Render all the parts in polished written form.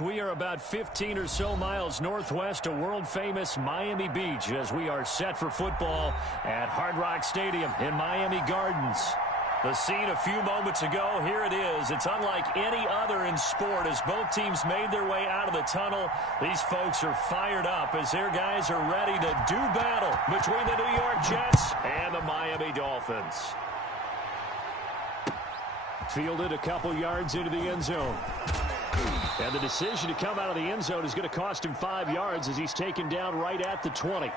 We are about 15 or so miles northwest of world-famous Miami Beach as we are set for football at Hard Rock Stadium in Miami Gardens. The scene a few moments ago, here it is. It's unlike any other in sport as both teams made their way out of the tunnel. These folks are fired up as their guys are ready to do battle between the New York Jets and the Miami Dolphins. Fielded a couple yards into the end zone. And the decision to come out of the end zone is going to cost him 5 yards as he's taken down right at the 20.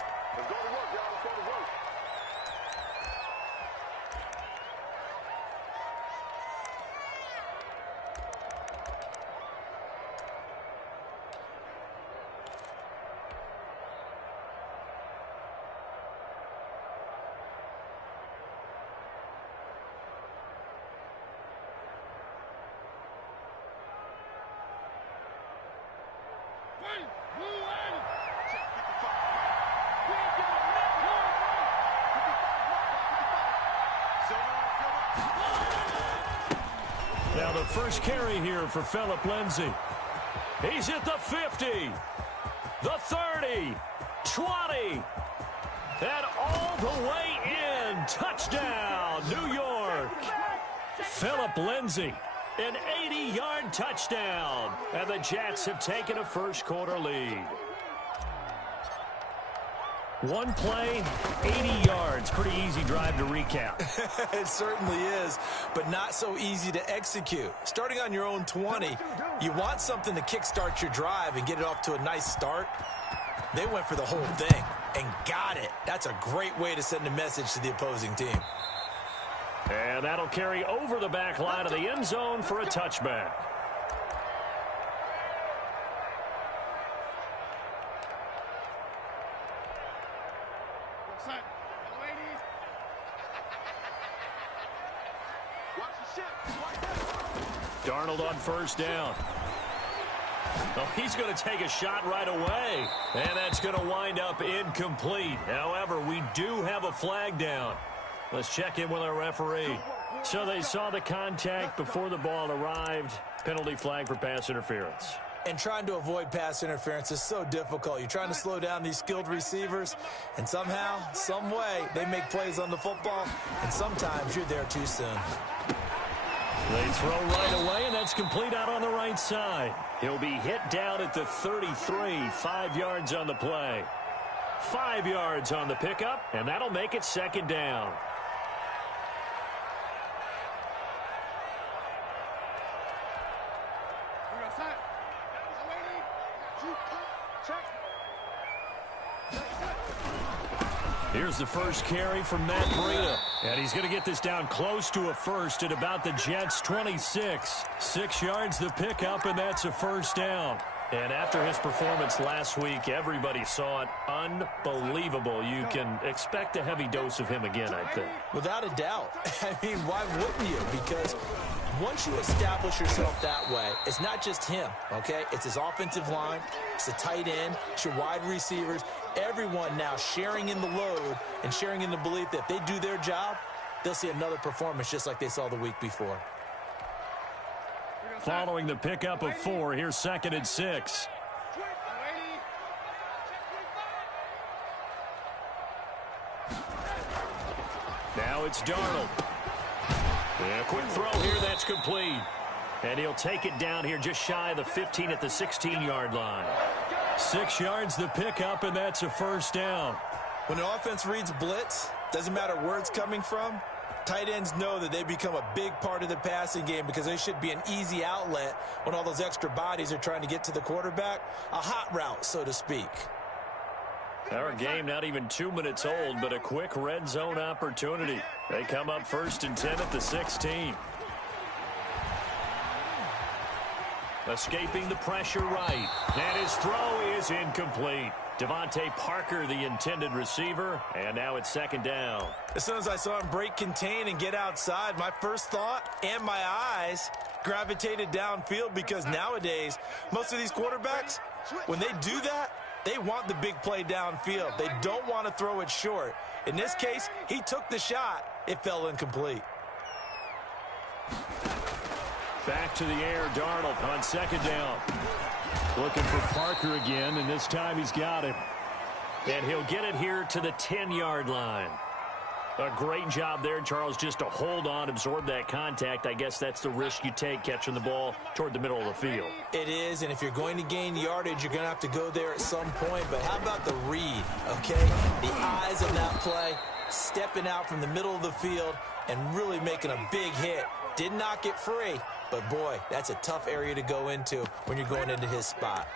Now the first carry here for Phillip Lindsay. He's at the 50, the 30, 20, and all the way in. Touchdown, New York. Phillip Lindsay, an 80-yard touchdown, and the Jets have taken a first-quarter lead. One play, 80 yards. Pretty easy drive to recap. It certainly is, but not so easy to execute. Starting on your own 20, you want something to kickstart your drive and get it off to a nice start. They went for the whole thing and got it. That's a great way to send a message to the opposing team. And that'll carry over the back line of the end zone for a touchback. Darnold on first down. Oh, he's going to take a shot right away. And that's going to wind up incomplete. However, we do have a flag down. Let's check in with our referee. So they saw the contact before the ball arrived. Penalty flag for pass interference. And trying to avoid pass interference is so difficult. You're trying to slow down these skilled receivers, and somehow, some way, they make plays on the football, and sometimes you're there too soon. They throw right away, and that's complete out on the right side. He'll be hit down at the 33, 5 yards on the play. 5 yards on the pickup, and that'll make it second down. Here's the first carry from Matt Breida. And he's going to get this down close to a first at about the Jets' 26. 6 yards the pickup, and that's a first down. And after his performance last week, everybody saw it. Unbelievable. You can expect a heavy dose of him again, I think. Without a doubt. I mean, why wouldn't you? Because once you establish yourself that way, it's not just him, okay? It's his offensive line, it's the tight end, it's your wide receivers. Everyone now sharing in the load and sharing in the belief that if they do their job, they'll see another performance just like they saw the week before. Following the pickup of 4, here's 2nd and 6. Now it's Darnold. Yeah, quick throw here, that's complete. And he'll take it down here just shy of the 15 at the 16-yard line. 6 yards the pickup, and that's a first down. When an offense reads blitz, doesn't matter where it's coming from, tight ends know that they become a big part of the passing game because they should be an easy outlet when all those extra bodies are trying to get to the quarterback. A hot route, so to speak. Our game not even 2 minutes old, but a quick red zone opportunity. They come up 1st and 10 at the 16. Escaping the pressure right. And his throw is incomplete. Devontae Parker, the intended receiver, and now it's 2nd down. As soon as I saw him break contain and get outside, my first thought and my eyes gravitated downfield because nowadays, most of these quarterbacks, when they do that, they want the big play downfield. They don't want to throw it short. In this case, he took the shot. It fell incomplete. Back to the air, Darnold on 2nd down. Looking for Parker again, and this time he's got him. And he'll get it here to the 10-yard line. A great job there, Charles, just to hold on, absorb that contact. I guess that's the risk you take catching the ball toward the middle of the field. It is, and if you're going to gain yardage, you're going to have to go there at some point. But how about the read, okay? The eyes of that play, stepping out from the middle of the field and really making a big hit. Did not get free, but, boy, that's a tough area to go into when you're going into his spot.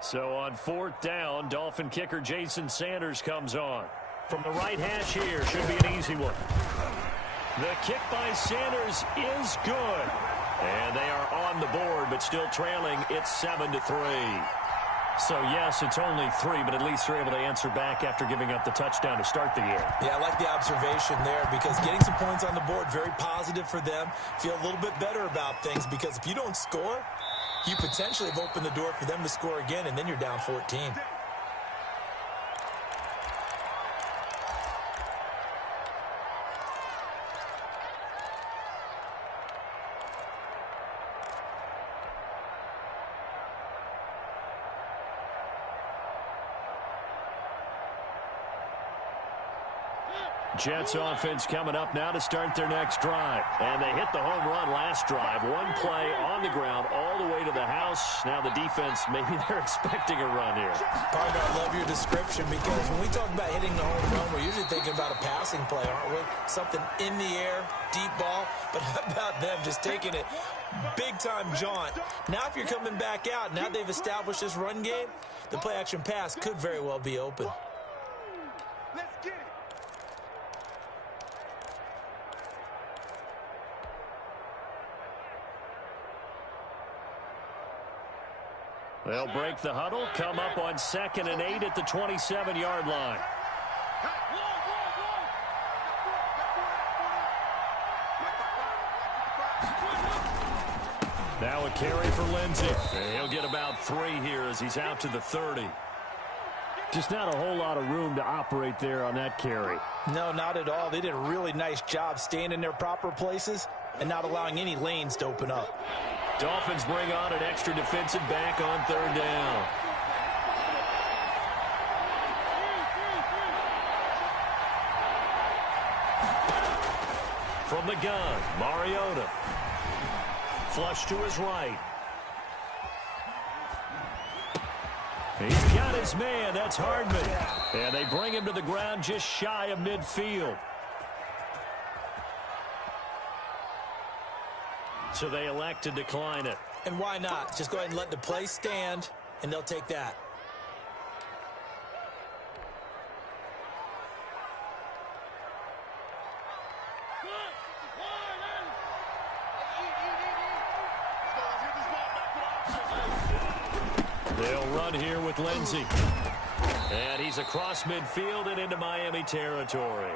So on 4th down, Dolphin kicker Jason Sanders comes on. From the right hash here, should be an easy one. The kick by Sanders is good. And they are on the board, but still trailing. It's 7-3. So, yes, it's only 3, but at least they're able to answer back after giving up the touchdown to start the year. Yeah, I like the observation there because getting some points on the board, very positive for them. Feel a little bit better about things because if you don't score, you potentially have opened the door for them to score again, and then you're down 14. Jets offense coming up now to start their next drive. And they hit the home run last drive. One play on the ground all the way to the house. Now the defense, maybe they're expecting a run here. Partner, I love your description because when we talk about hitting the home run, we're usually thinking about a passing play, aren't we? Something in the air, deep ball. But how about them just taking it big-time jaunt? Now if you're coming back out, now they've established this run game, the play-action pass could very well be open. Let's get it. They'll break the huddle, come up on 2nd and 8 at the 27-yard line. Now a carry for Lindsey. He'll get about 3 here as he's out to the 30. Just not a whole lot of room to operate there on that carry. No, not at all. They did a really nice job staying in their proper places and not allowing any lanes to open up. Dolphins bring on an extra defensive back on 3rd down. From the gun, Mariota. Flush to his right. He's got his man. That's Hardman. And they bring him to the ground just shy of midfield. So they elect to decline it. And why not? Just go ahead and let the play stand, and they'll take that. They'll run here with Lindsey. And he's across midfield and into Miami territory.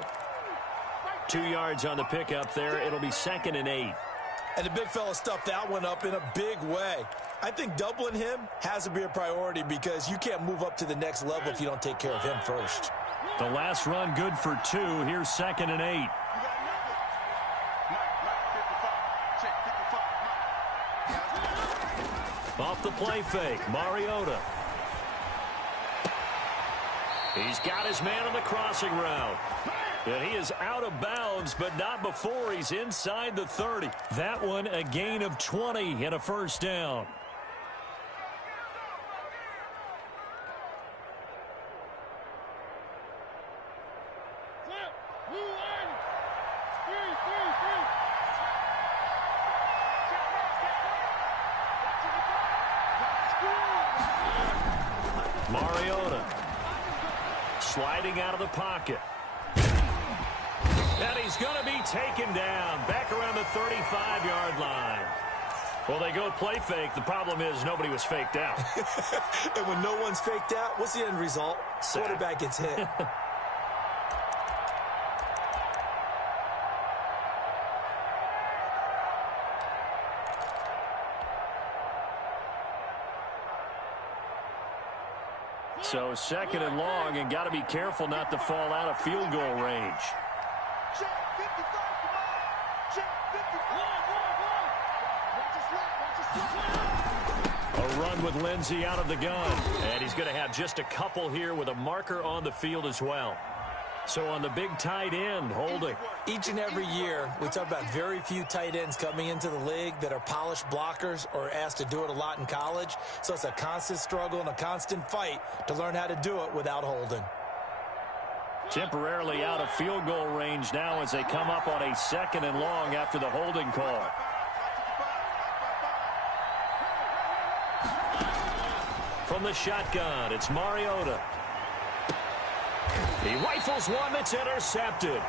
2 yards on the pickup there. It'll be 2nd and 8. And the big fella stuffed that one up in a big way. I think doubling him has to be a priority because you can't move up to the next level if you don't take care of him first. The last run good for 2. Here's 2nd and 8. Off the play fake, Mariota. He's got his man on the crossing route. And he is out of bounds, but not before he's inside the 30. That one a gain of 20 and a first down. Mariota sliding out of the pocket. And he's going to be taken down back around the 35-yard line. Well, they go play fake. The problem is nobody was faked out. And when no one's faked out, what's the end result? Quarterback gets hit. So 2nd and long, and got to be careful not to fall out of field goal range. A run with Lindsey out of the gun. And he's going to have just a couple here with a marker on the field as well. So on the big tight end, holding. Each and every year, we talk about very few tight ends coming into the league that are polished blockers or asked to do it a lot in college. So it's a constant struggle and a constant fight to learn how to do it without holding. Temporarily out of field goal range now as they come up on a 2nd and long after the holding call. From the shotgun, it's Mariota. He rifles one that's intercepted.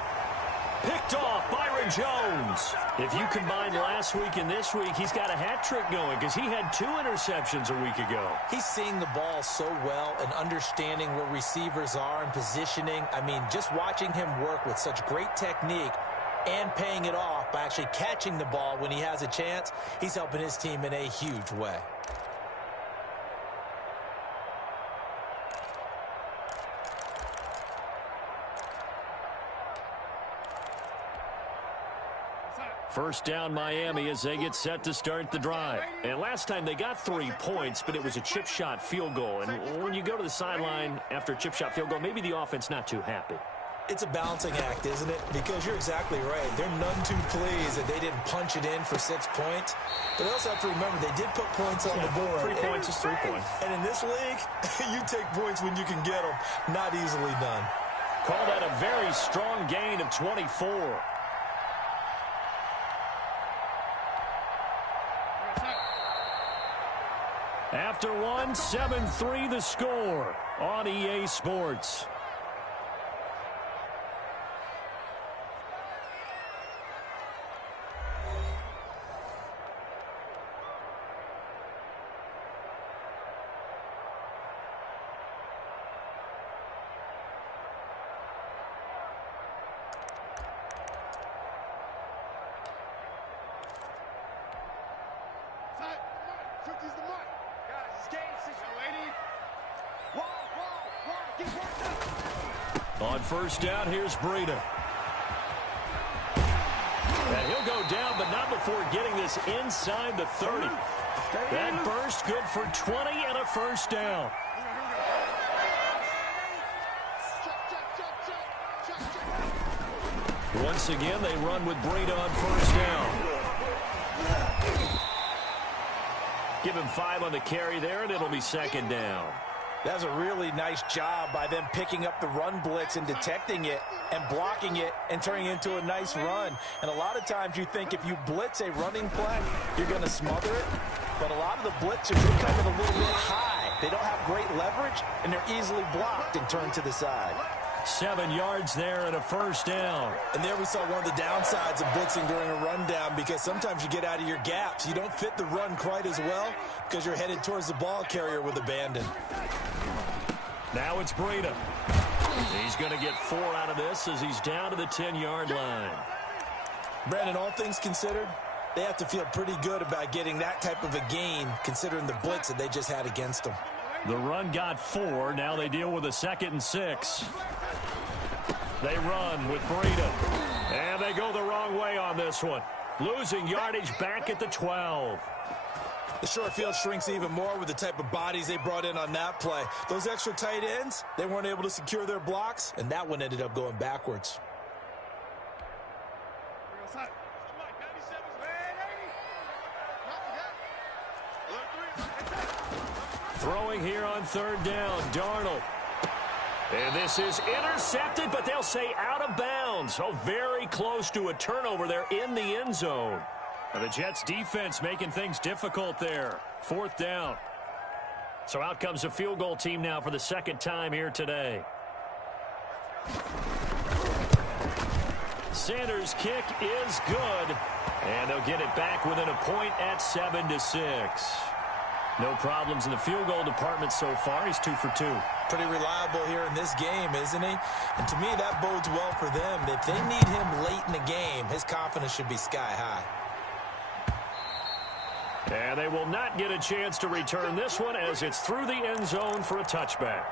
Picked off Byron Jones. If you combine last week and this week, he's got a hat trick going because he had 2 interceptions a week ago. He's seeing the ball so well and understanding where receivers are and positioning. I mean, just watching him work with such great technique and paying it off by actually catching the ball when he has a chance, he's helping his team in a huge way. First down Miami as they get set to start the drive. And last time they got 3 points, but it was a chip shot field goal. And when you go to the sideline after a chip shot field goal, maybe the offense not too happy. It's a balancing act, isn't it? Because you're exactly right. They're none too pleased that they didn't punch it in for 6 points. But they also have to remember they did put points on the board. 3 points is 3 points. And in this league, you take points when you can get them. Not easily done. Call that a very strong gain of 24. After one, 7-3 the score on EA Sports. On first down, here's Breida. And he'll go down, but not before getting this inside the 30. That burst good for 20 and a first down. Once again, they run with Breida on first down. Give him 5 on the carry there, and it'll be 2nd down. That was a really nice job by them picking up the run blitz and detecting it and blocking it and turning it into a nice run. And a lot of times you think if you blitz a running play, you're going to smother it. But a lot of the blitzers are coming a little bit high. They don't have great leverage, and they're easily blocked and turned to the side. 7 yards there and a first down. And there we saw one of the downsides of blitzing during a rundown, because sometimes you get out of your gaps. You don't fit the run quite as well because you're headed towards the ball carrier with abandon. Now it's Breida. He's going to get 4 out of this as he's down to the 10-yard line. Brandon, all things considered, they have to feel pretty good about getting that type of a gain considering the blitz that they just had against them. The run got 4. Now they deal with a 2nd and 6. They run with Breida. And they go the wrong way on this one. Losing yardage back at the 12. The short field shrinks even more with the type of bodies they brought in on that play. Those extra tight ends, they weren't able to secure their blocks, and that one ended up going backwards. Throwing here on 3rd down, Darnold. And this is intercepted, but they'll say out of bounds. Oh, very close to a turnover there in the end zone. And the Jets defense making things difficult there. 4th down. So out comes a field goal team now for the 2nd time here today. Sanders' kick is good. And they'll get it back within a point at 7-6. No problems in the field goal department so far. He's 2 for 2. Pretty reliable here in this game, isn't he? And to me, that bodes well for them. If they need him late in the game, his confidence should be sky high. And they will not get a chance to return this one as it's through the end zone for a touchback.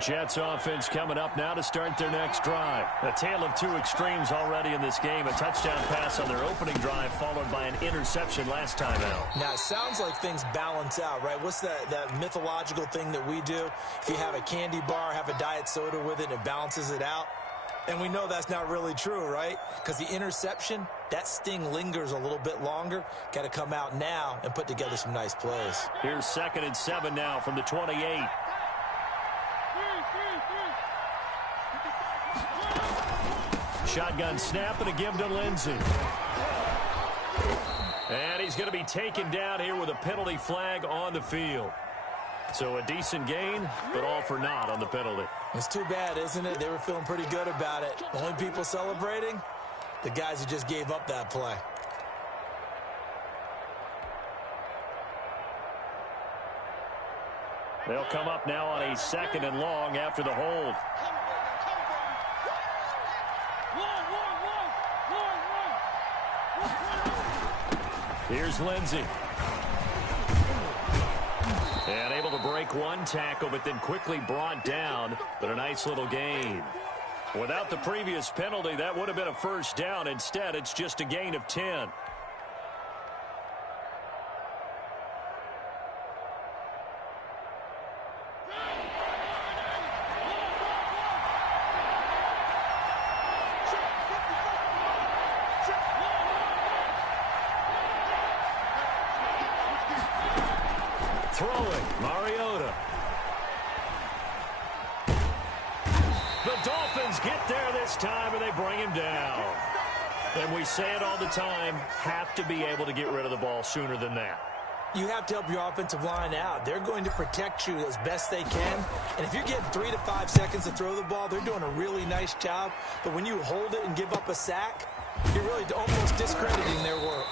Jets offense coming up now to start their next drive. A tale of two extremes already in this game. A touchdown pass on their opening drive followed by an interception last time out. Now, it sounds like things balance out, right? What's that mythological thing that we do? If you have a candy bar, have a diet soda with it, it balances it out. And we know that's not really true, right? Because the interception, that sting lingers a little bit longer. Got to come out now and put together some nice plays. Here's 2nd and 7 now from the 28. Shotgun snap and a give to Lindsey. And he's going to be taken down here with a penalty flag on the field. So a decent gain, but all for naught on the penalty. It's too bad, isn't it? They were feeling pretty good about it. The only people celebrating, the guys who just gave up that play. They'll come up now on a 2nd and long after the hold. Here's Lindsey. And able to break one tackle, but then quickly brought down. But a nice little gain. Without the previous penalty, that would have been a first down. Instead, it's just a gain of 10. Throwing, Mariota. The Dolphins get there this time, and they bring him down. And we say it all the time, have to be able to get rid of the ball sooner than that. You have to help your offensive line out. They're going to protect you as best they can. And if you're getting 3 to 5 seconds to throw the ball, they're doing a really nice job. But when you hold it and give up a sack, you're really almost discrediting their work.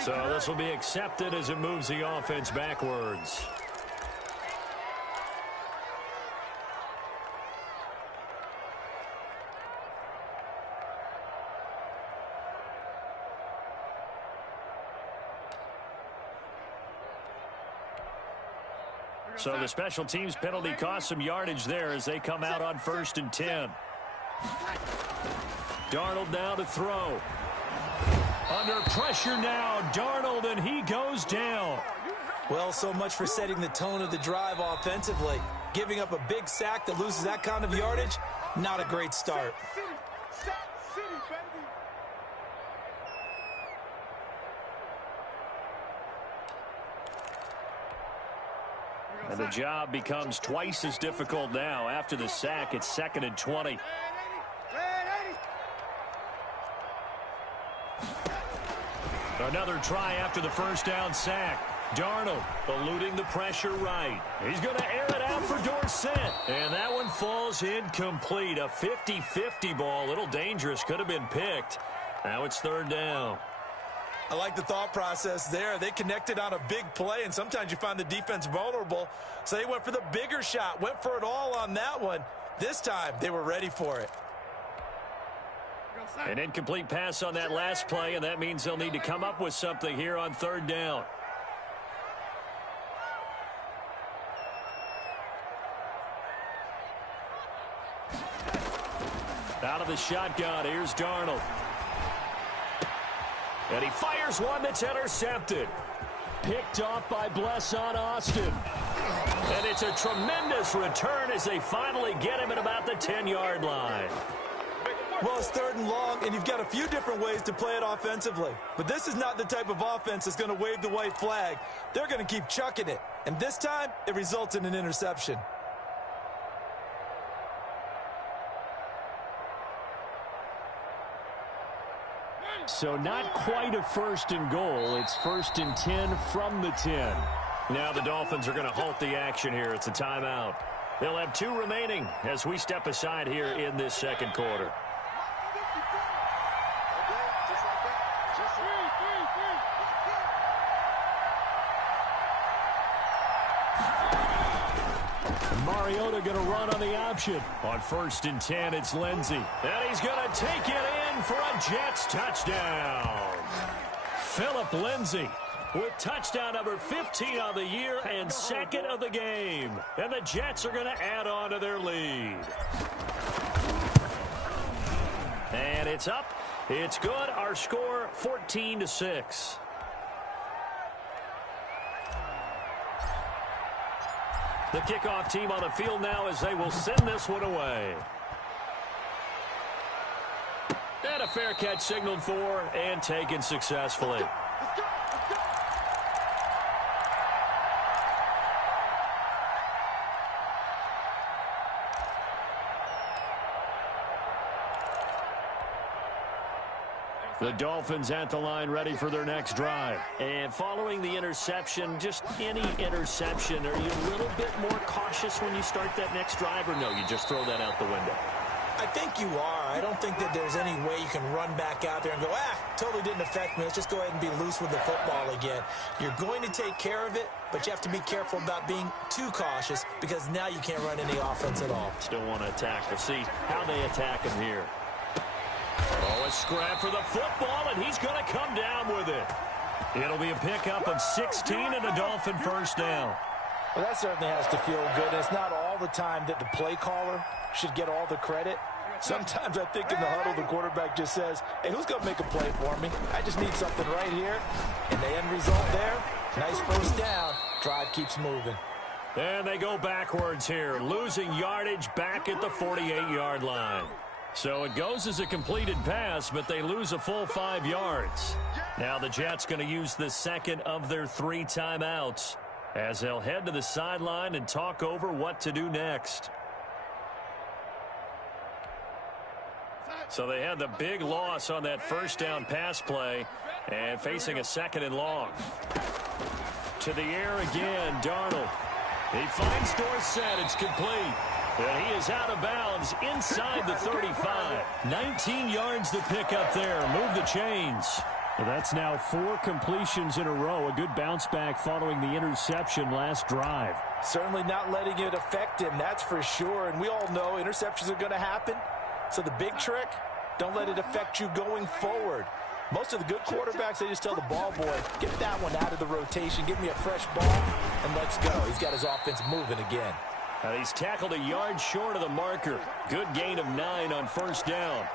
So this will be accepted as it moves the offense backwards. So the special teams penalty cost some yardage there as they come out on 1st and 10. Darnold now to throw. Under pressure now, Darnold, and he goes down. Well, so much for setting the tone of the drive offensively. Giving up a big sack that loses that kind of yardage, not a great start. And the job becomes twice as difficult now. After the sack, it's 2nd and 20. Another try after the first down sack. Darnold eluding the pressure right. He's going to air it out for Dorsett. And that one falls incomplete. A 50-50 ball. A little dangerous. Could have been picked. Now it's 3rd down. I like the thought process there. They connected on a big play, and sometimes you find the defense vulnerable. So they went for the bigger shot, went for it all on that one. This time, they were ready for it. An incomplete pass on that last play, and that means they'll need to come up with something here on 3rd down. Out of the shotgun, here's Darnold. And he fires one that's intercepted. Picked off by Blesson Austin. And it's a tremendous return as they finally get him at about the 10-yard line. Well, it's 3rd and long, and you've got a few different ways to play it offensively. But this is not the type of offense that's going to wave the white flag. They're going to keep chucking it. And this time, it results in an interception. So not quite a 1st and goal. It's 1st and 10 from the 10. Now the Dolphins are going to halt the action here. It's a timeout. They'll have 2 remaining as we step aside here in this 2nd quarter. Mariota going to run on the option. On 1st and 10, it's Lindsey. And he's going to take it in for a Jets touchdown. Phillip Lindsey with touchdown number 15 on the year and second of the game. And the Jets are going to add on to their lead. And it's up. It's good. Our score, 14-6. The kickoff team on the field now as they will send this one away. And a fair catch signaled for and taken successfully. The Dolphins at the line ready for their next drive. And following the interception, just any interception, are you a little bit more cautious when you start that next drive, or no, you just throw that out the window? I think you are. I don't think that there's any way you can run back out there and go, totally didn't affect me. Let's just go ahead and be loose with the football again. You're going to take care of it, but you have to be careful about being too cautious because now you can't run any offense at all. Still want to attack. We'll see how they attack him here. Oh, a scrap for the football, and he's going to come down with it. It'll be a pickup of 16 and a Dolphin first down. Well, that certainly has to feel good. And it's not all the time that the play caller should get all the credit. Sometimes I think in the huddle, the quarterback just says, hey, who's going to make a play for me? I just need something right here. And the end result there, nice first down. Drive keeps moving. And they go backwards here, losing yardage back at the 48-yard line. So it goes as a completed pass, but they lose a full 5 yards. Now the Jets going to use the second of their 3 timeouts as they'll head to the sideline and talk over what to do next. So they had the big loss on that first down pass play and facing a 2nd and long. To the air again, Darnold. He finds Dorsett. It's complete. And he is out of bounds inside the 35. 19 yards to pick up there. Move the chains. Well, that's now 4 completions in a row. A good bounce back following the interception last drive. Certainly not letting it affect him, that's for sure. And we all know interceptions are going to happen. So the big trick, don't let it affect you going forward. Most of the good quarterbacks, they just tell the ball boy, get that one out of the rotation, give me a fresh ball, and let's go. He's got his offense moving again. And he's tackled a yard short of the marker. Good gain of 9 on first down.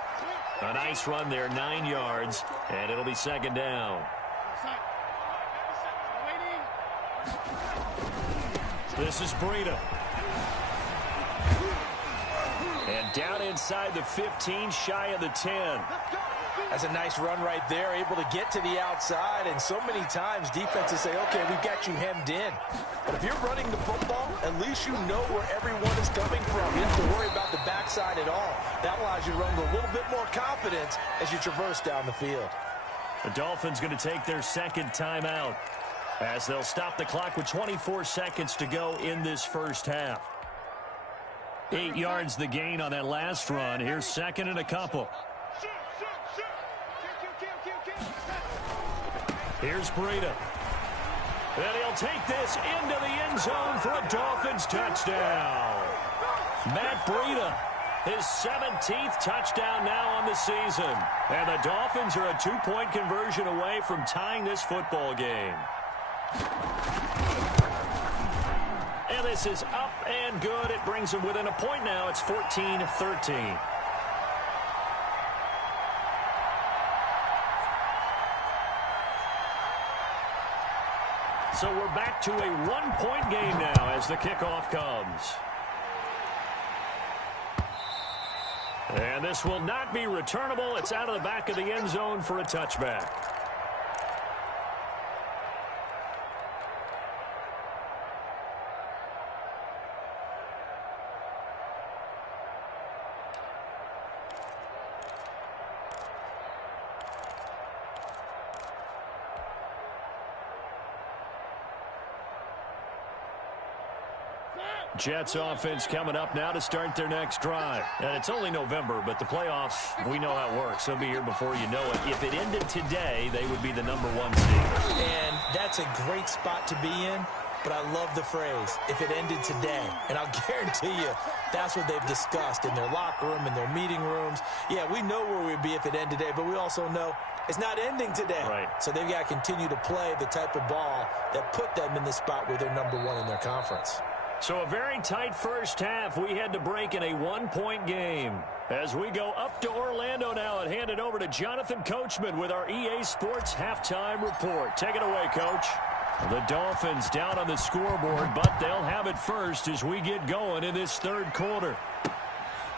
A nice run there, 9 yards, and it'll be 2nd down. This is Breida. And down inside the 15, shy of the 10. That's a nice run right there, able to get to the outside. And so many times defenses say, okay, we've got you hemmed in. But if you're running the football, at least you know where everyone is coming from. You don't have to worry about the backside at all. That allows you to run with a little bit more confidence as you traverse down the field. The Dolphins going to take their 2nd timeout as they'll stop the clock with 24 seconds to go in this first half. 8 yards the gain on that last run. Here's 2nd and a couple. Here's Breida. And he'll take this into the end zone for a Dolphins touchdown. Matt Breida, his 17th touchdown now on the season. And the Dolphins are a 2-point conversion away from tying this football game. And this is up and good. It brings them within a point now. It's 14-13. So we're back to a 1-point game now as the kickoff comes. And this will not be returnable. It's out of the back of the end zone for a touchback. Jets offense coming up now to start their next drive. And it's only November, but the playoffs, we know how it works. They'll be here before you know it. If it ended today, they would be the #1 seed. And that's a great spot to be in, but I love the phrase, if it ended today. And I'll guarantee you, that's what they've discussed in their locker room, in their meeting rooms. Yeah, we know where we'd be if it ended today, but we also know it's not ending today. Right. So they've got to continue to play the type of ball that put them in the spot where they're number one in their conference. So a very tight first half. We had to break in a one-point game. As we go up to Orlando now and hand it over to Jonathan Coachman with our EA Sports Halftime Report. Take it away, Coach. The Dolphins down on the scoreboard, but they'll have it first as we get going in this third quarter.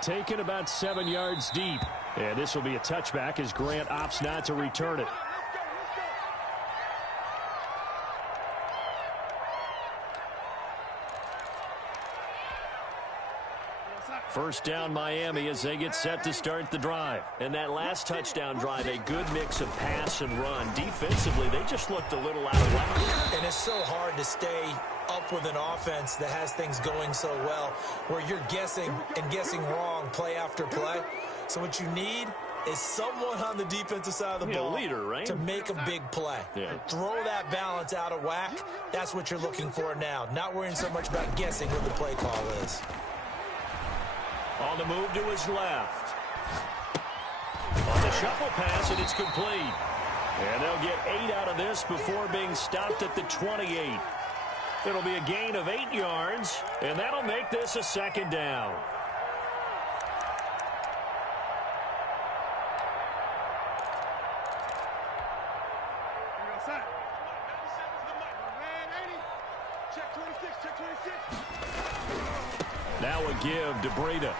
Taken about 7 yards deep. And this will be a touchback as Grant opts not to return it. First down Miami as they get set to start the drive. And that last touchdown drive, a good mix of pass and run. Defensively, they just looked a little out of whack. And it's so hard to stay up with an offense that has things going so well, where you're guessing and guessing wrong play after play. So what you need is someone on the defensive side of the ball leader, right? to make a big play. Yeah. Throw that balance out of whack. That's what you're looking for now. Not worrying so much about guessing what the play call is. On the move to his left. On the shuffle pass, and it's complete. And they'll get 8 out of this before being stopped at the 28. It'll be a gain of 8 yards, and that'll make this a second down. Now a give to Breida.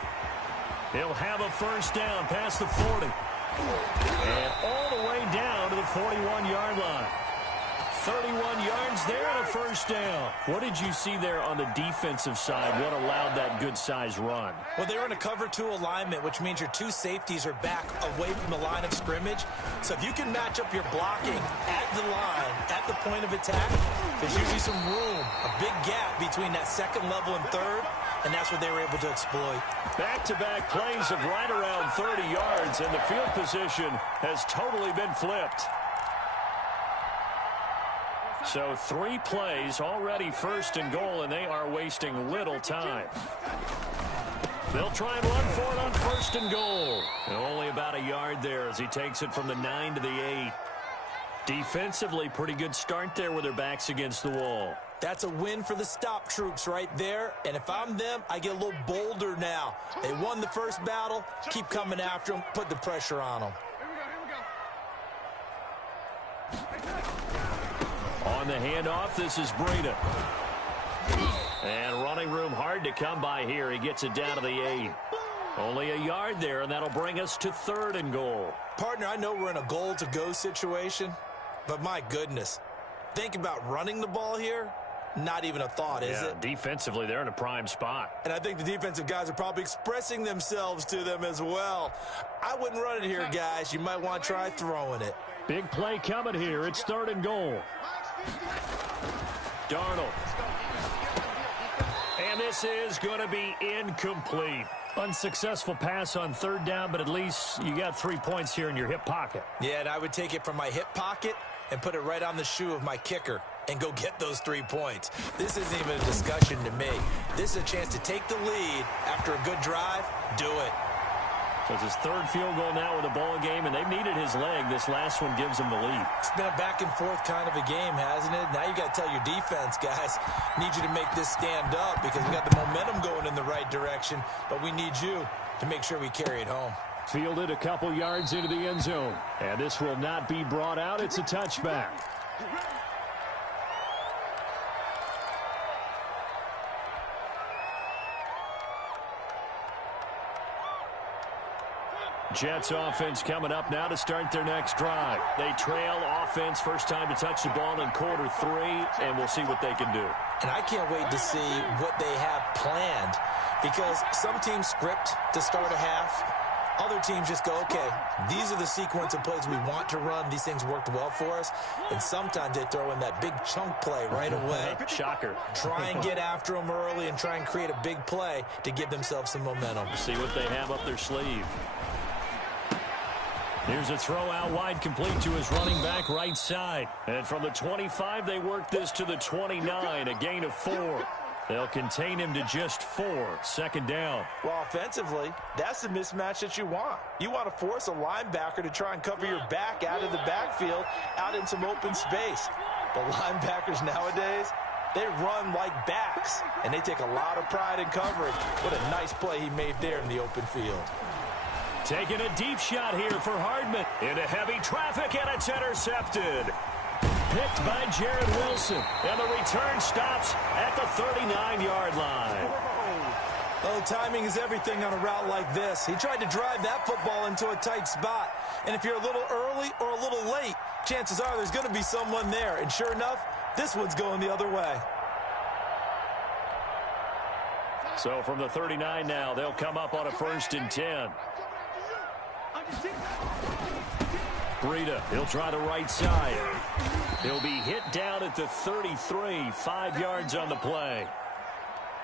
He'll have a first down past the 40. And all the way down to the 41-yard line. 31 yards there and a first down. What did you see there on the defensive side? What allowed that good-sized run? Well, they were in a cover 2 alignment, which means your 2 safeties are back away from the line of scrimmage. So if you can match up your blocking at the line, at the point of attack, there's usually some room, a big gap between that second level and third, and that's what they were able to exploit. Back-to-back plays of right around 30 yards, and the field position has totally been flipped. So 3 plays already first and goal, and they are wasting little time. They'll try and run for it on first and goal. And only about a yard there as he takes it from the 9 to the 8. Defensively, pretty good start there with their backs against the wall. That's a win for the stop troops right there. And if I'm them, I get a little bolder now. They won the first battle. Keep coming after them. Put the pressure on them. On the handoff, this is Breida. And running room hard to come by here. He gets it down to the 8. Only a yard there, and that'll bring us to third and goal. Partner, I know we're in a goal-to-go situation, but my goodness, think about running the ball here. Not even a thought, is it? Defensively, they're in a prime spot. And I think the defensive guys are probably expressing themselves to them as well. I wouldn't run it here, guys. You might want to try throwing it. Big play coming here. It's third and goal. Darnold. And this is going to be incomplete. Unsuccessful pass on third down, but at least you got 3 points here in your hip pocket. Yeah, and I would take it from my hip pocket and put it right on the shoe of my kicker and go get those 3 points. This isn't even a discussion to me. This is a chance to take the lead after a good drive. Do it. So it's his third field goal now with a ball game, and they've needed his leg. This last one gives him the lead. It's been a back-and-forth kind of a game, hasn't it? Now you got to tell your defense, guys, need you to make this stand up because we got the momentum going in the right direction, but we need you to make sure we carry it home. Fielded a couple yards into the end zone. And this will not be brought out. It's a touchback. Jets offense coming up now to start their next drive. They trail offense, first time to touch the ball in quarter 3, and we'll see what they can do. And I can't wait to see what they have planned because some teams script to start a half. Other teams just go, okay, these are the sequence of plays we want to run. These things worked well for us. And sometimes they throw in that big chunk play right away. Shocker. Try and get after them early and try and create a big play to give themselves some momentum. See what they have up their sleeve. Here's a throw out wide, complete to his running back right side. And from the 25, they work this to the 29, a gain of 4. They'll contain him to just 4. Second down. Well, offensively, that's the mismatch that you want. You want to force a linebacker to try and cover your back out of the backfield, out in some open space. But linebackers nowadays, they run like backs, and they take a lot of pride in coverage. What a nice play he made there in the open field. Taking a deep shot here for Hardman. Into heavy traffic, and it's intercepted. Picked by Jared Wilson. And the return stops at the 39-yard line. Oh, timing is everything on a route like this. He tried to drive that football into a tight spot. And if you're a little early or a little late, chances are there's going to be someone there. And sure enough, this one's going the other way. So from the 39 now, they'll come up on a 1st and 10. Breida, he'll try the right side. He'll be hit down at the 33, 5 yards on the play.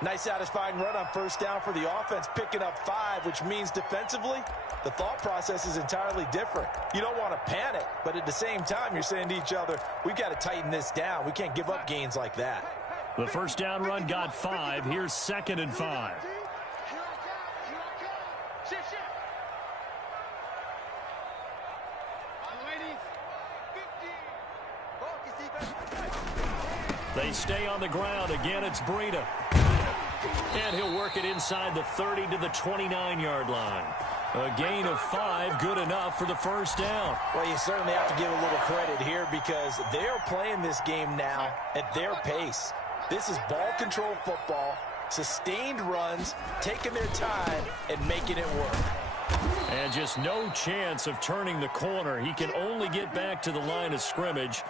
Nice satisfying run on 1st down for the offense, picking up 5, which means defensively, the thought process is entirely different. You don't want to panic, but at the same time, you're saying to each other, we've got to tighten this down. We can't give up gains like that. The 1st down run got 5. Here's 2nd and 5. They stay on the ground. Again, it's Breida. And he'll work it inside the 30 to the 29-yard line. A gain of 5, good enough for the 1st down. Well, you certainly have to give a little credit here because they are playing this game now at their pace. This is ball control football, sustained runs, taking their time, and making it work. And just no chance of turning the corner. He can only get back to the line of scrimmage.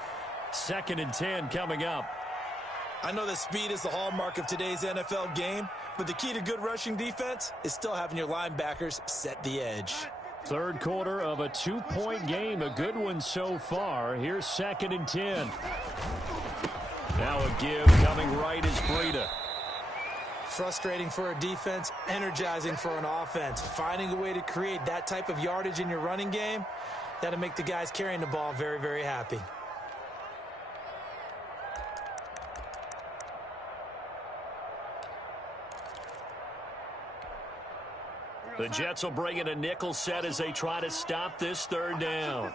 2nd and 10 coming up. I know that speed is the hallmark of today's NFL game, but the key to good rushing defense is still having your linebackers set the edge. 3rd quarter of a 2-point game, a good one so far. Here's 2nd and 10. Now a give coming right is Breida. Frustrating for a defense, energizing for an offense. Finding a way to create that type of yardage in your running game, that'll make the guys carrying the ball very, very happy. The Jets will bring in a nickel set as they try to stop this 3rd down.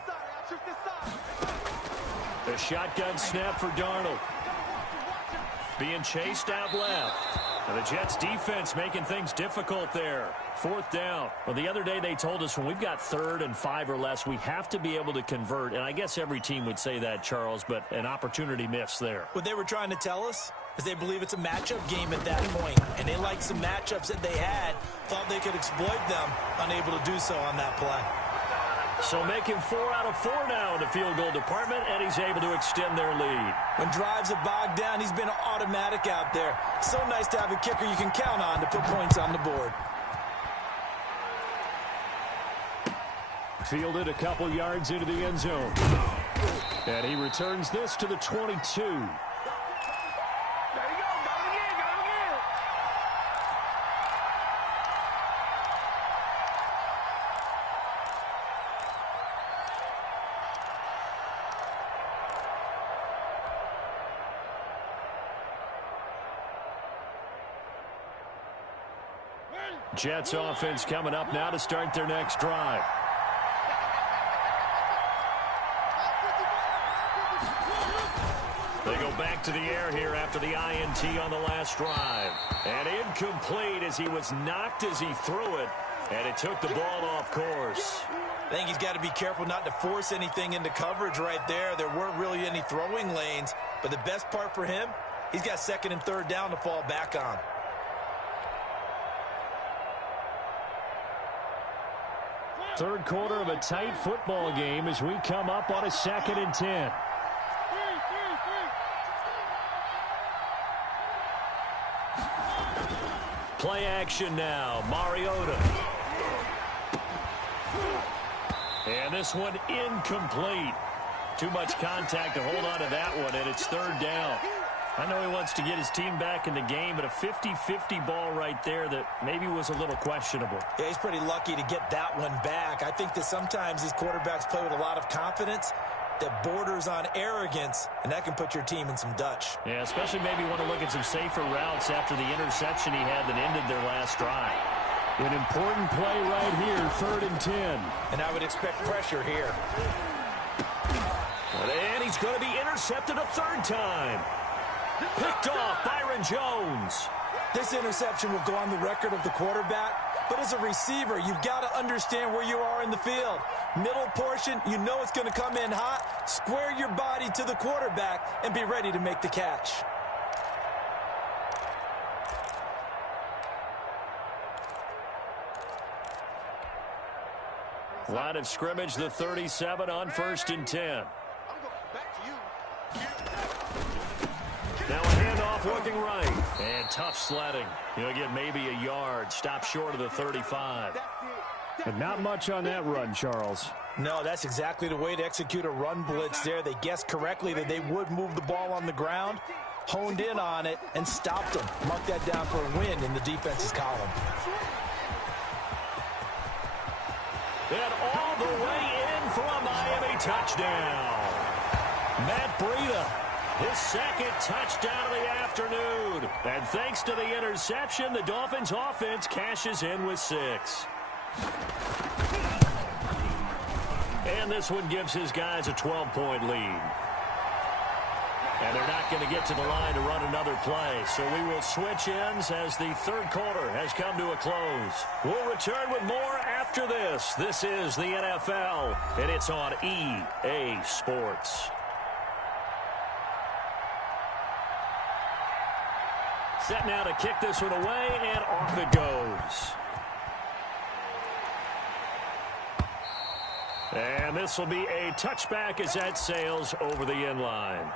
The shotgun snap for Darnold. Being chased out left. And the Jets defense making things difficult there. 4th down. Well, the other day they told us when we've got 3rd and 5 or less, we have to be able to convert. And I guess every team would say that, Charles, but an opportunity missed there. What they were trying to tell us is they believe it's a matchup game at that point. And they liked some matchups that they had, thought they could exploit them, unable to do so on that play. So making 4 out of 4 now in the field goal department, and he's able to extend their lead. When drives are bogged down, he's been automatic out there. So nice to have a kicker you can count on to put points on the board. Fielded a couple yards into the end zone. And he returns this to the 22. Jets offense coming up now to start their next drive. They go back to the air here after the INT on the last drive. And incomplete as he was knocked as he threw it. And it took the ball off course. I think he's got to be careful not to force anything into coverage right there. There weren't really any throwing lanes. But the best part for him, he's got 2nd and 3rd down to fall back on. Third quarter of a tight football game as we come up on a 2nd and 10. Play action now. Mariota. And this one incomplete. Too much contact to hold on to that one, and it's 3rd down. I know he wants to get his team back in the game, but a 50-50 ball right there that maybe was a little questionable. Yeah, he's pretty lucky to get that one back. I think that sometimes these quarterbacks play with a lot of confidence, that borders on arrogance, and that can put your team in some Dutch. Yeah, especially maybe want to look at some safer routes after the interception he had that ended their last drive. An important play right here, 3rd and 10. And I would expect pressure here. And he's going to be intercepted a 3rd time. Picked off Byron Jones. This interception will go on the record of the quarterback, but as a receiver, you've got to understand where you are in the field. Middle portion, you know it's going to come in hot. Square your body to the quarterback and be ready to make the catch. Line of scrimmage, the 37 on 1st and 10. Now a handoff looking right. And tough sledding. He'll get maybe a yard. Stop short of the 35. But not much on that run, Charles. No, that's exactly the way to execute a run blitz there. They guessed correctly that they would move the ball on the ground, honed in on it, and stopped them. Mark that down for a win in the defense's column. And all the way in for a Miami touchdown. Matt Breida, his 2nd touchdown of the afternoon. And thanks to the interception, the Dolphins offense cashes in with 6. And this one gives his guys a 12-point lead. And they're not going to get to the line to run another play. So we will switch ends as the 3rd quarter has come to a close. We'll return with more after this. This is the NFL, and it's on EA Sports. Set now to kick this one away, and off it goes. And this will be a touchback as that sails over the end line.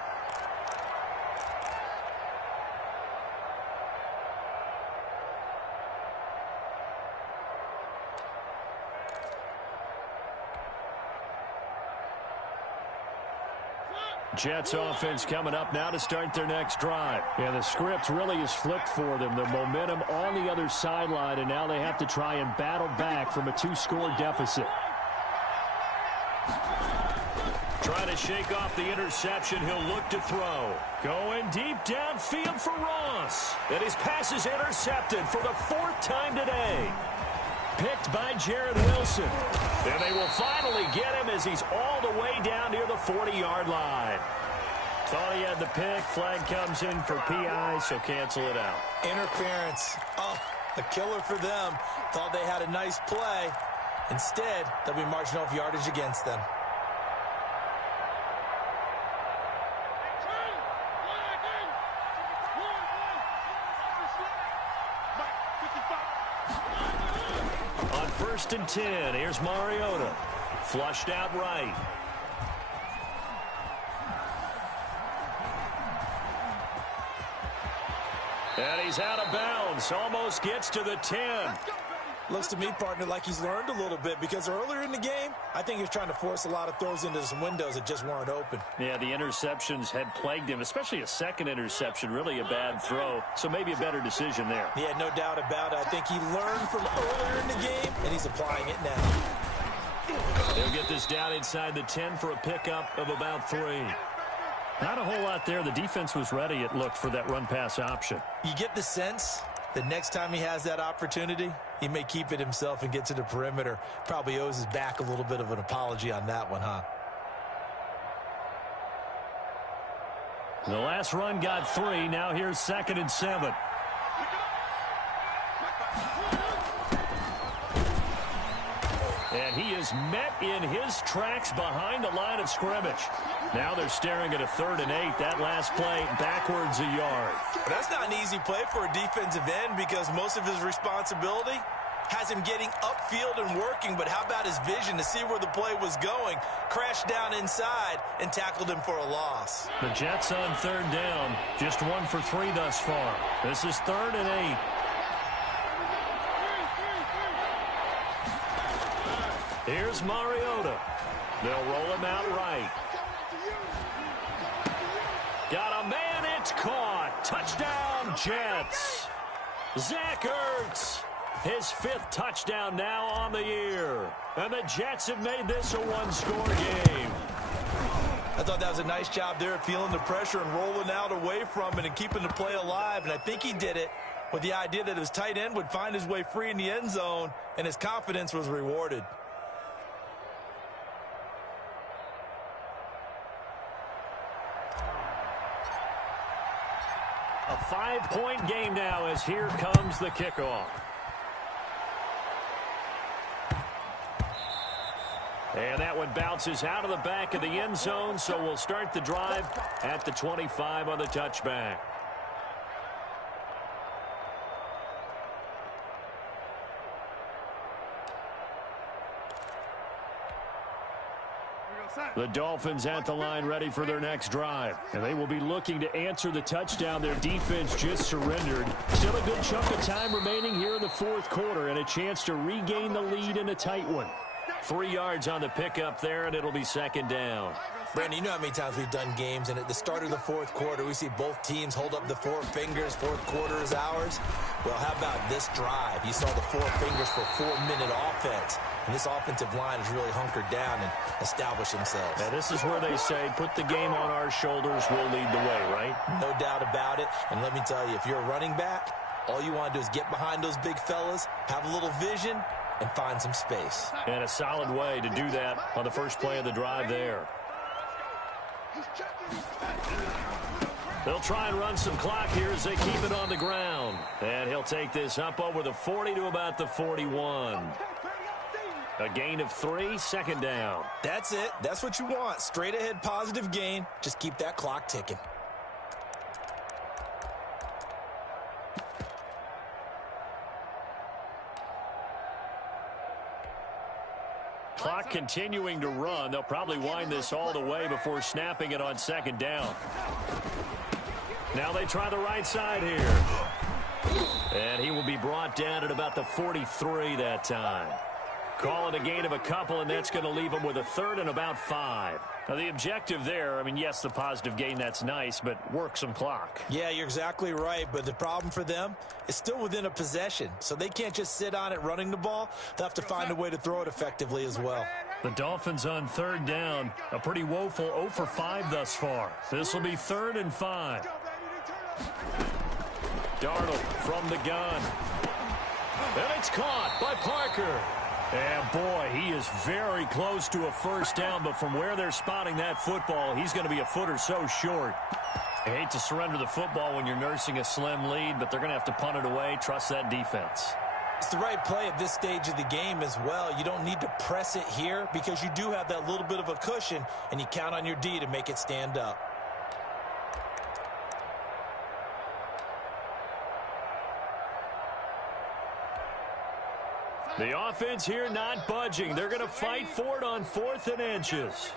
Jets offense coming up now to start their next drive. Yeah, the script really is flipped for them. The momentum on the other sideline, and now they have to try and battle back from a 2-score deficit. Trying to shake off the interception. He'll look to throw. Going deep downfield for Ross. And his pass is intercepted for the 4th time today. Picked by Jared Wilson. And they will finally get him as he's all the way down near the 40-yard line. Thought he had the pick. Flag comes in for PI, so cancel it out. Interference. Oh, a killer for them. Thought they had a nice play. Instead, they'll be marching off yardage against them. On 1st and 10, here's Mariota. Flushed out right. And he's out of bounds. Almost gets to the 10. Looks to me, partner, like he's learned a little bit because earlier in the game, I think he was trying to force a lot of throws into some windows that just weren't open. Yeah, the interceptions had plagued him, especially a 2nd interception, really a bad throw. So maybe a better decision there. Yeah, no doubt about it. I think he learned from earlier in the game, and he's applying it now. They'll get this down inside the 10 for a pickup of about 3. Not a whole lot there. The defense was ready, it looked, for that run-pass option. You get the sense that next time he has that opportunity, he may keep it himself and get to the perimeter. Probably owes his back a little bit of an apology on that one, huh? The last run got 3. Now here's 2nd and 7. And he is met in his tracks behind the line of scrimmage. Now they're staring at a 3rd and 8. That last play backwards a yard. That's not an easy play for a defensive end because most of his responsibility has him getting upfield and working. But how about his vision to see where the play was going? Crashed down inside and tackled him for a loss. The Jets on 3rd down. Just 1 for 3 thus far. This is 3rd and 8. Here's Mariota. They'll roll him out right. Got a man, it's caught. Touchdown, Jets. Zach Ertz, his 5th touchdown now on the year. And the Jets have made this a 1-score game. I thought that was a nice job there of feeling the pressure and rolling out away from it and keeping the play alive. And I think he did it with the idea that his tight end would find his way free in the end zone, and his confidence was rewarded. A 5-point game now as here comes the kickoff. And that one bounces out of the back of the end zone, so we'll start the drive at the 25 on the touchback. The Dolphins at the line ready for their next drive. And they will be looking to answer the touchdown their defense just surrendered. Still a good chunk of time remaining here in the fourth quarter and a chance to regain the lead in a tight one. 3 yards on the pickup there, and it'll be second down. Brandon, you know how many times we've done games, and at the start of the fourth quarter, we see both teams hold up the four fingers, fourth quarter is ours. Well, how about this drive? You saw the four fingers for 4-minute offense, and this offensive line has really hunkered down and established themselves. Now, this is where they say, put the game on our shoulders, we'll lead the way, right? No doubt about it, and let me tell you, if you're a running back, all you want to do is get behind those big fellas, have a little vision, and find some space. And a solid way to do that on the first play of the drive there. They'll try and run some clock here as they keep it on the ground. And he'll take this up over the 40 to about the 41. A gain of 3, second down. That's it. That's what you want. Straight ahead positive gain. Just keep that clock ticking. Clock continuing to run. They'll probably wind this all the way before snapping it on second down. Now they try the right side here. And he will be brought down at about the 43 that time. Call it a gain of a couple, and that's going to leave him with a third and about 5. Now, the objective there, I mean, yes, the positive gain, that's nice, but work some clock. Yeah, you're exactly right, but the problem for them is still within a possession, so they can't just sit on it running the ball. They'll have to find a way to throw it effectively as well. The Dolphins on third down, a pretty woeful 0 for 5 thus far. This will be 3rd and 5. Darnold from the gun. And it's caught by Parker. And, boy, he is very close to a first down, but from where they're spotting that football, he's going to be a foot or so short. I hate to surrender the football when you're nursing a slim lead, but they're going to have to punt it away, trust that defense. It's the right play at this stage of the game as well. You don't need to press it here because you do have that little bit of a cushion, and you count on your D to make it stand up. The offense here not budging. They're going to fight for it on 4th and inches.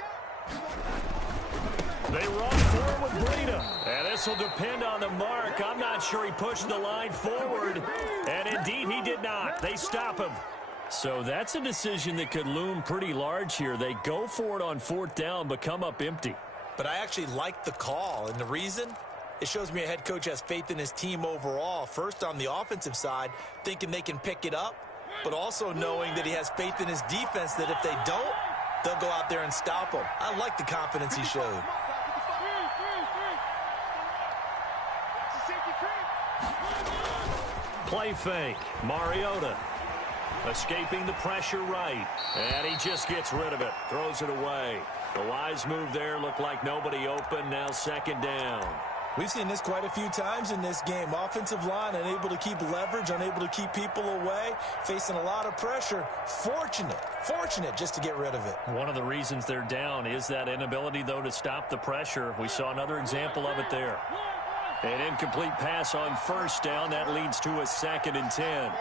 They run forward with Breida. And this will depend on the mark. I'm not sure he pushed the line forward. And indeed, he did not. They stop him. So that's a decision that could loom pretty large here. They go for it on 4th down, but come up empty. But I actually like the call. And the reason? It shows me a head coach has faith in his team overall. First, on the offensive side, thinking they can pick it up, but also knowing that he has faith in his defense that if they don't, they'll go out there and stop him. I like the confidence he showed. Play fake. Mariota escaping the pressure right. And he just gets rid of it. Throws it away. The wise move there. Looked like nobody open. Now second down. We've seen this quite a few times in this game. Offensive line unable to keep leverage, unable to keep people away, facing a lot of pressure. Fortunate just to get rid of it. One of the reasons they're down is that inability, though, to stop the pressure. We saw another example of it there. An incomplete pass on first down. That leads to a 2nd and 10.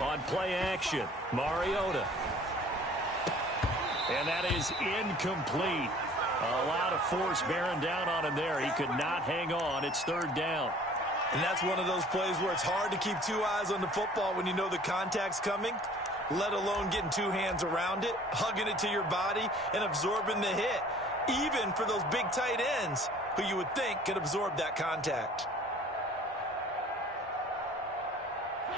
On play action, Mariota. And that is incomplete. A lot of force bearing down on him there. He could not hang on. It's 3rd down. And that's one of those plays where it's hard to keep 2 eyes on the football when you know the contact's coming, let alone getting 2 hands around it, hugging it to your body, and absorbing the hit, even for those big tight ends who you would think could absorb that contact.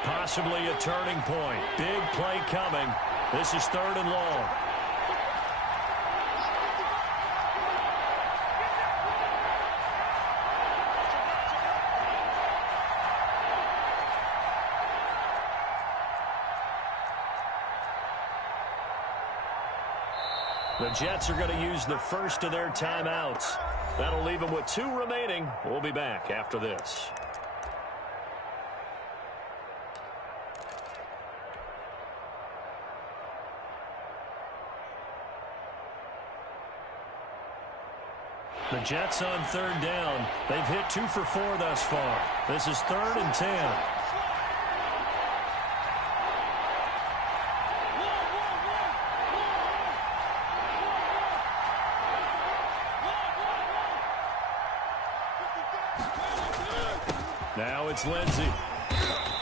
Possibly a turning point. Big play coming. This is 3rd and long. The Jets are going to use the first of their timeouts. That'll leave them with 2 remaining. We'll be back after this. The Jets on 3rd down. They've hit 2 for 4 thus far. This is 3rd and 10. Now it's Lindsey.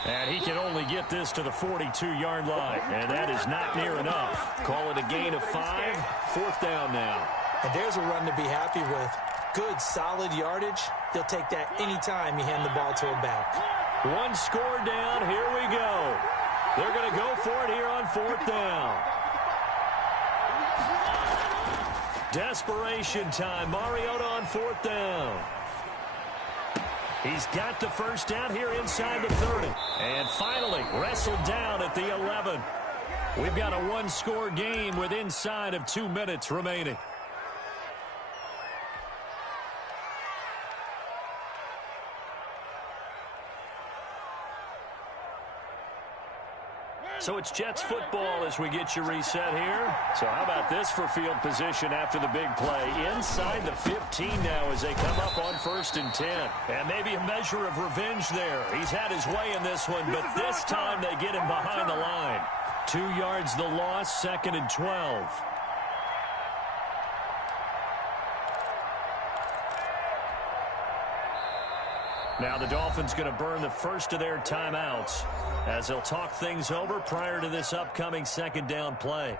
And he can only get this to the 42-yard line. And that is not near enough. Call it a gain of 5. 4th down now. And there's a run to be happy with. Good, solid yardage. They'll take that anytime you hand the ball to a back. 1 score down. Here we go. They're going to go for it here on 4th down. Desperation time. Mariota on 4th down. He's got the first down here inside the 30. And finally wrestled down at the 11. We've got a 1-score game with inside of 2 minutes remaining. So it's Jets football as we get you reset here. So how about this for field position after the big play? Inside the 15 now as they come up on 1st and 10. And maybe a measure of revenge there. He's had his way in this one, but this time they get him behind the line. 2 yards the loss, 2nd and 12. Now the Dolphins going to burn the first of their timeouts as they'll talk things over prior to this upcoming 2nd down play.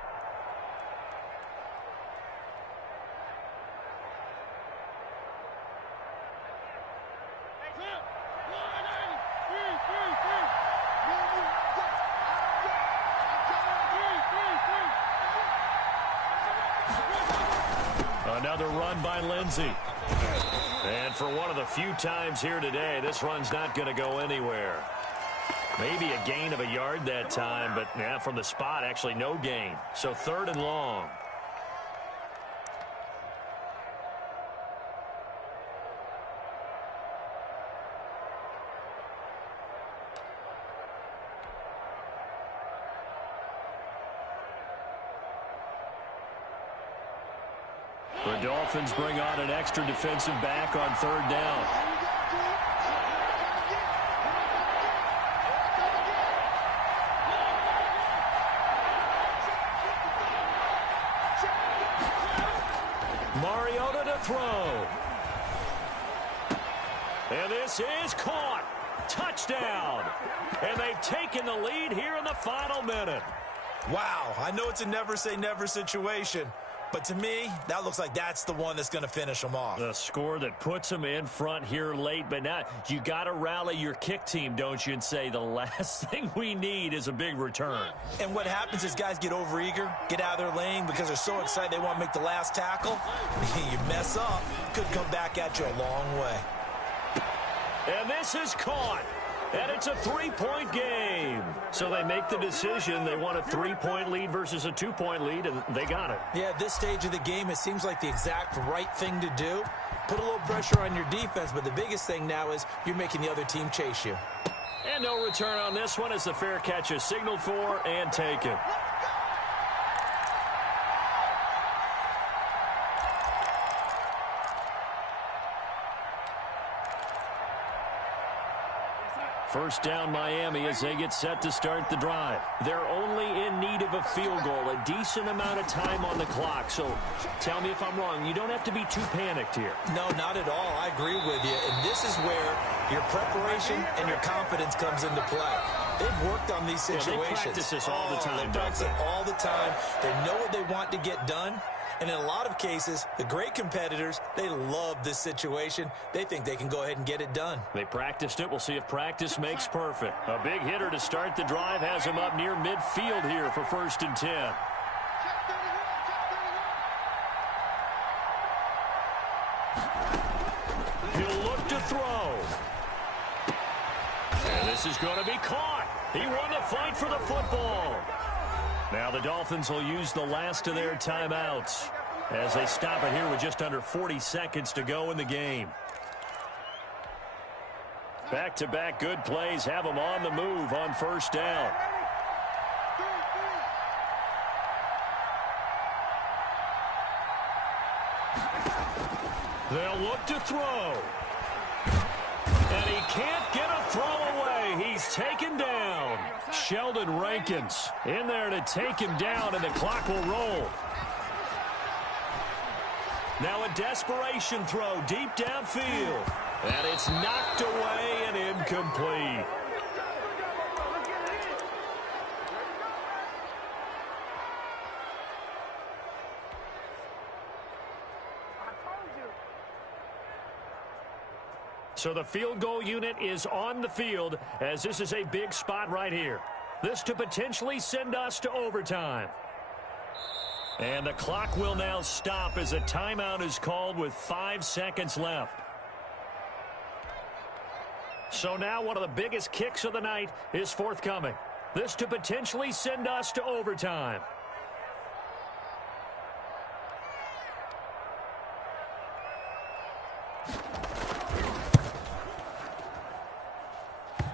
Another run by Lindsey. And for one of the few times here today, this run's not going to go anywhere. Maybe a gain of a yard that time, but from the spot, actually no gain. So 3rd and long. The Dolphins bring on an extra defensive back on 3rd down. Mariota to throw. And this is caught. Touchdown. And they've taken the lead here in the final minute. Wow, I know it's a never-say-never situation. But to me, that looks like that's the one that's going to finish them off. The score that puts them in front here late, but now you got to rally your kick team, don't you, and say the last thing we need is a big return. And what happens is guys get overeager, get out of their lane because they're so excited they want to make the last tackle. You mess up, could come back at you a long way. And this is caught. And it's a 3-point game. So they make the decision. They want a 3-point lead versus a 2-point lead, and they got it. Yeah, at this stage of the game, it seems like the exact right thing to do. Put a little pressure on your defense, but the biggest thing now is you're making the other team chase you. And no return on this one as the fair catch is signaled for and taken. First down Miami as they get set to start the drive. They're only in need of a field goal, a decent amount of time on the clock. So tell me if I'm wrong. You don't have to be too panicked here. No, not at all. I agree with you. And this is where your preparation and your confidence comes into play. They've worked on these situations. Yeah, they practice this all the time. They practice it all the time. They know what they want to get done. And in a lot of cases, the great competitors, they love this situation. They think they can go ahead and get it done. They practiced it. We'll see if practice makes perfect. A big hitter to start the drive has him up near midfield here for 1st and 10. He'll look to throw. And this is going to be caught. He won the fight for the football. Now the Dolphins will use the last of their timeouts as they stop it here with just under 40 seconds to go in the game. Back-to-back good plays have them on the move on first down. They'll look to throw. And he can't get a throw away. He's taken down. Sheldon Rankins in there to take him down, and the clock will roll. Now a desperation throw deep downfield. And it's knocked away and incomplete. So the field goal unit is on the field as this is a big spot right here. This to potentially send us to overtime. And the clock will now stop as a timeout is called with 5 seconds left. So now one of the biggest kicks of the night is forthcoming. This to potentially send us to overtime.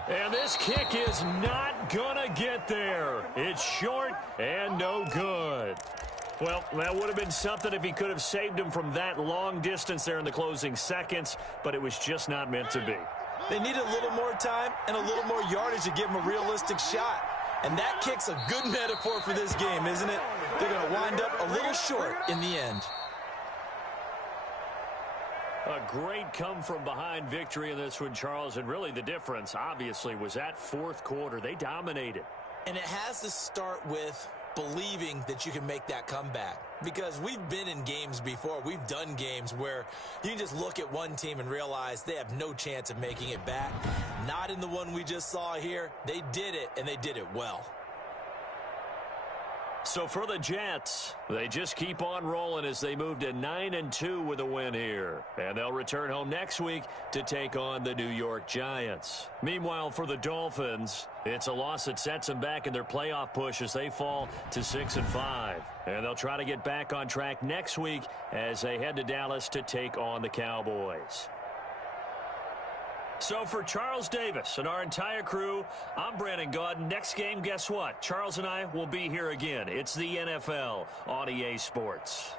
And this kick is not going to get there. It's short and no good. Well, that would have been something if he could have saved him from that long distance there in the closing seconds, but it was just not meant to be. They need a little more time and a little more yardage to give him a realistic shot. And that kick's a good metaphor for this game, isn't it? They're going to wind up a little short in the end. A great come-from-behind victory in this one, Charles, and really the difference, obviously, was that fourth quarter. They dominated. And it has to start with believing that you can make that comeback. Because we've been in games before. We've done games where you can just look at one team and realize they have no chance of making it back. Not in the one we just saw here. They did it, and they did it well. So for the Jets, they just keep on rolling as they move to 9-2 with a win here. And they'll return home next week to take on the New York Giants. Meanwhile, for the Dolphins, it's a loss that sets them back in their playoff push as they fall to 6-5. And they'll try to get back on track next week as they head to Dallas to take on the Cowboys. So for Charles Davis and our entire crew, I'm Brandon Gaudin. Next game, guess what? Charles and I will be here again. It's the NFL on EA Sports.